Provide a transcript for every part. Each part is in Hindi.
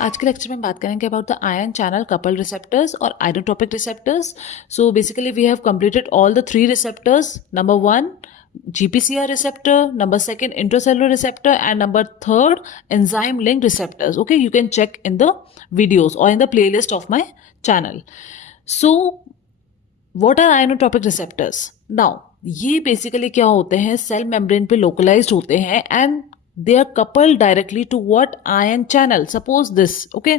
आज के लेक्चर में बात करेंगे about the ion channel couple receptors और isotopic receptors. So basically we have completed all the three receptors. Number one, GPCR receptor, number second intracellular receptor, and number third enzyme linked receptors. Okay, you can check in the videos or in the playlist of my channel. So what are ionotropic receptors? Now ये बेसिकली क्या होते हैं, सेल मेम्ब्रेन पे लोकलाइज्ड होते हैं and they are coupled directly to what ion channel. Suppose this, okay,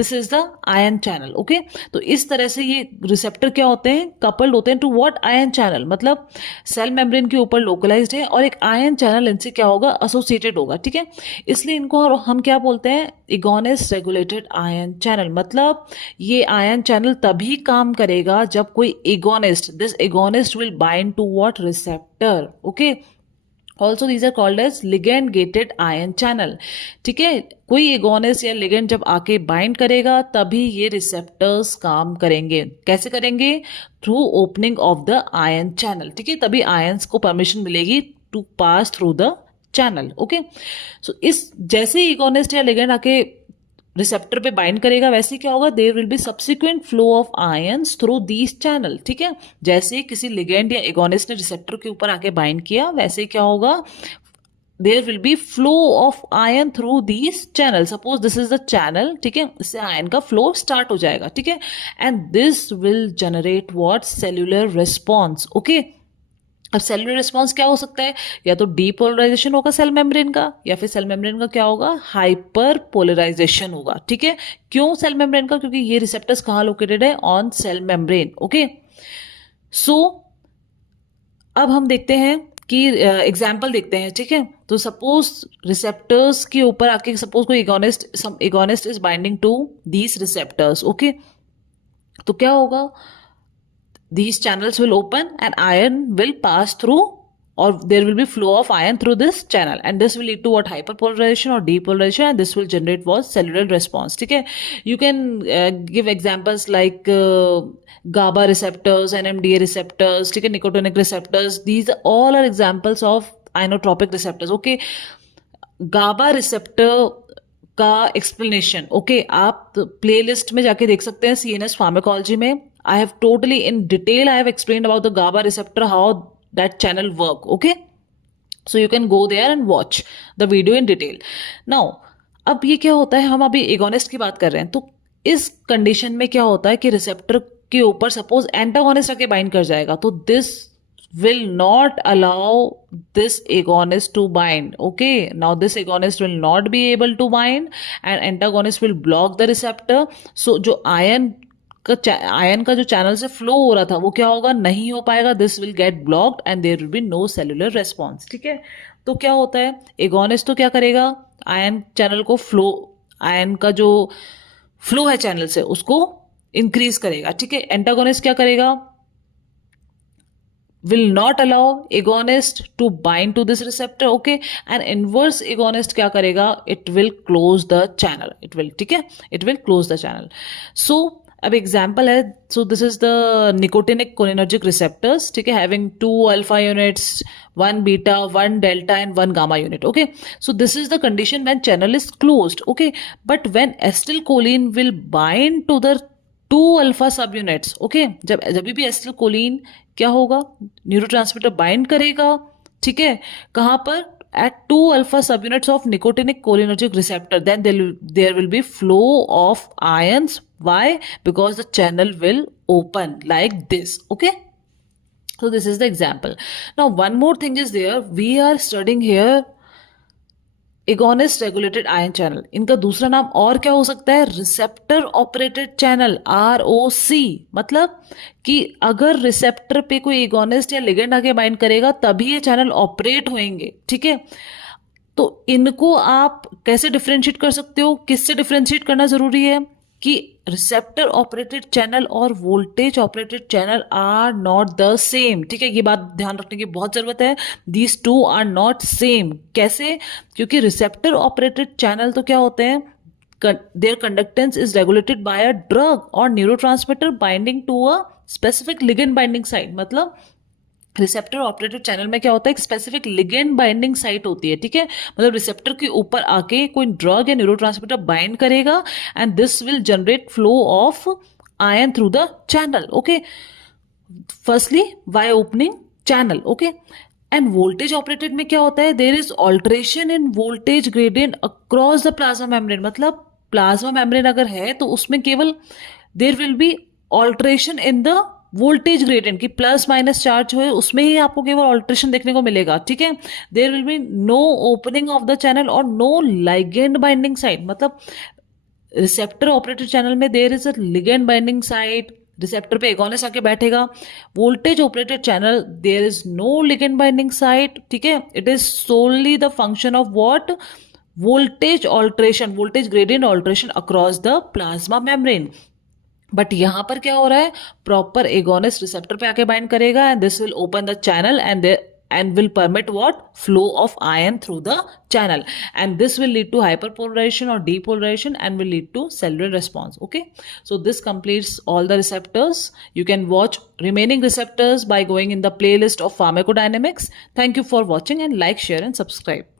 this is the ion channel. Okay, तो इस तरह से ये रिसेप्टर क्या होते हैं, कपल्ड होते हैं टू व्हाट आयन चैनल, मतलब सेल मेम्ब्रेन के ऊपर लोकलाइज्ड है और एक आयन चैनल इनसे क्या होगा, एसोसिएटेड होगा. ठीक है, इसलिए इनको हम क्या बोलते हैं, एगोनिस्ट रेगुलेटेड आयन चैनल. मतलब ये आयन चैनल तभी काम करेगा जब कोई agonist, this agonist will bind to what, receptor. Okay, also these are called as ligand gated ion channel. ठीक है, कोई एगोनिस्ट या लिगेंड जब आके बाइंड करेगा तभी ये रिसेप्टर्स काम करेंगे. कैसे करेंगे, through opening of the ion channel. ठीक है, तभी आयंस को परमिशन मिलेगी to pass through the channel. Okay, so इस जैसे ही एगोनिस्ट या लिगेंड आके रिसेप्टर पे बाइंड करेगा वैसे क्या होगा, there will be subsequent flow of ions through these channel. ठीक है, जैसे किसी लिगेंड या एगोनिस्ट ने रिसेप्टर के ऊपर आके बाइंड किया वैसे क्या होगा, there will be flow of ion through these channel. Suppose this is the channel. ठीक है, इससे आयन का फ्लो स्टार्ट हो जाएगा. ठीक है, and this will generate what, cellular response. Okay, अब सेलुलर रिस्पॉन्स क्या हो सकता है, या तो डीपोलराइजेशन होगा सेल मेम्ब्रेन का, या फिर सेल मेम्ब्रेन का क्या होगा, हाइपर पोलराइजेशन होगा. ठीक है, क्यों सेल मेम्ब्रेन का, क्योंकि ये रिसेप्टर्स कहाँ लोकेटेड है, ऑन सेल मेम्ब्रेन. ओके, सो अब हम देखते हैं कि एग्जाम्पल देखते हैं. ठीक है, तो सपोज रिसेप्टर्स के ऊपर आके सपोज कोई agonist is binding to these receptors. Okay, तो क्या होगा, these channels will open and ion will pass through, or there will be flow of ion through this channel, and this will lead to what, hyperpolarization or depolarization, and this will generate what, cellular response. ठीक है, you can give examples like GABA receptors, NMDA receptors, ठीक है, nicotinic receptors. These all are examples of ionotropic receptors. Okay, GABA receptor का एक्सप्लेनेशन, ओके, आप प्लेलिस्ट में जाके देख सकते हैं, CNS फार्माकोलॉजी में. I have totally in detail I have explained about the GABA receptor, how that channel work. Okay, so you can go there and watch the video in detail. Now अब ये क्या होता है, हम अभी एगोनिस्ट की बात कर रहे हैं, तो इस कंडीशन में क्या होता है कि रिसेप्टर के ऊपर सपोज एंटागोनिस्ट आके बाइंड कर जाएगा, तो this will not allow this agonist to bind. Okay, now this agonist will not be able to bind and antagonist will block the receptor. So जो आयन का जो चैनल से फ्लो हो रहा था वो क्या होगा, नहीं हो पाएगा. This will get blocked and there will be no cellular response. ठीक है, तो क्या होता है, एगोनिस्ट तो क्या करेगा, आयन चैनल को फ्लो, आयन का जो फ्लो है चैनल से उसको इंक्रीज करेगा. ठीक है, एंटागोनिस्ट क्या करेगा, will not allow agonist to bind to this receptor. Okay, and inverse agonist क्या करेगा, it will close the channel. It will, ठीक है, it will close the channel. So अब एग्जाम्पल है, so this is the nicotinic cholinergic receptors. ठीक है, having 2 alpha units, 1 beta, 1 delta and 1 gamma unit. Okay, so this is the condition when channel is closed. Okay, but when acetyl choline will bind to the 2 alpha sub units. Okay, जब भी एसिटिल कोलिन क्या होगा, न्यूरोट्रांसमीटर बाइंड करेगा. ठीक है, कहाँ पर, at 2 alpha subunits of nicotinic cholinergic receptor, then there will be flow of ions. Why? Because the channel will open like this. Okay, so this is the example. Now one more thing is there, we are studying here agonist regulated ion channel. इनका दूसरा नाम और क्या हो सकता है, रिसेप्टर ऑपरेटेड चैनल, ROC. मतलब कि अगर रिसेप्टर पे कोई एगोनिस्ट या लिगेंड आके बाइंड करेगा तभी ये चैनल ऑपरेट होंगे. ठीक है, तो इनको आप कैसे डिफ्रेंशिएट कर सकते हो, किससे डिफ्रेंशिएट करना जरूरी है कि रिसेप्टर ऑपरेटेड चैनल और voltage operated channel are not the same. ठीक है, ये बात ध्यान रखने की बहुत जरूरत है. These two are not same. कैसे, क्योंकि रिसेप्टर ऑपरेटेड चैनल तो क्या होते हैं, their conductance is regulated by a drug or neurotransmitter binding to a specific ligand binding site. मतलब रिसेप्टर ऑपरेटेड चैनल में क्या होता है, एक स्पेसिफिक लिगेंड बाइंडिंग साइट होती है, ठीक है, मतलब रिसेप्टर के ऊपर आके कोई ड्रग या न्यूरोट्रांसमीटर बाइंड करेगा and this will generate flow of ion through the channel. Okay, firstly why opening channel. Okay, and voltage operated में क्या होता है, there is alteration in voltage gradient across the plasma membrane. मतलब प्लाज्मा मेम्ब्रेन अगर है तो उसमें केवल there will be alteration in the voltage gradient की प्लस माइनस चार्ज हुए उसमें ही आपको केवल ऑल्ट्रेशन देखने को मिलेगा, ठीक है. There will be no opening of the channel और नो लिगेंड बाइंडिंग साइट. मतलब रिसेप्टर ऑपरेटेड चैनल में there is a ligand binding site, receptor पे एगोनिस्ट आके बैठेगा. Voltage operated channel there is no ligand binding site, ठीक है. It is solely the function of what, voltage alteration, voltage gradient alteration across the plasma membrane. But यहां पर क्या हो रहा है, प्रॉपर एगोनिस्ट रिसेप्टर पे आके बाइंड करेगा and this will open the channel and will permit what, flow of ion through the channel, and this will lead to hyperpolarization or depolarization and will lead to cellular response. Okay, so this completes all the receptors. You can watch remaining receptors by going in the playlist of pharmacodynamics. Thank you for watching and like, share and subscribe.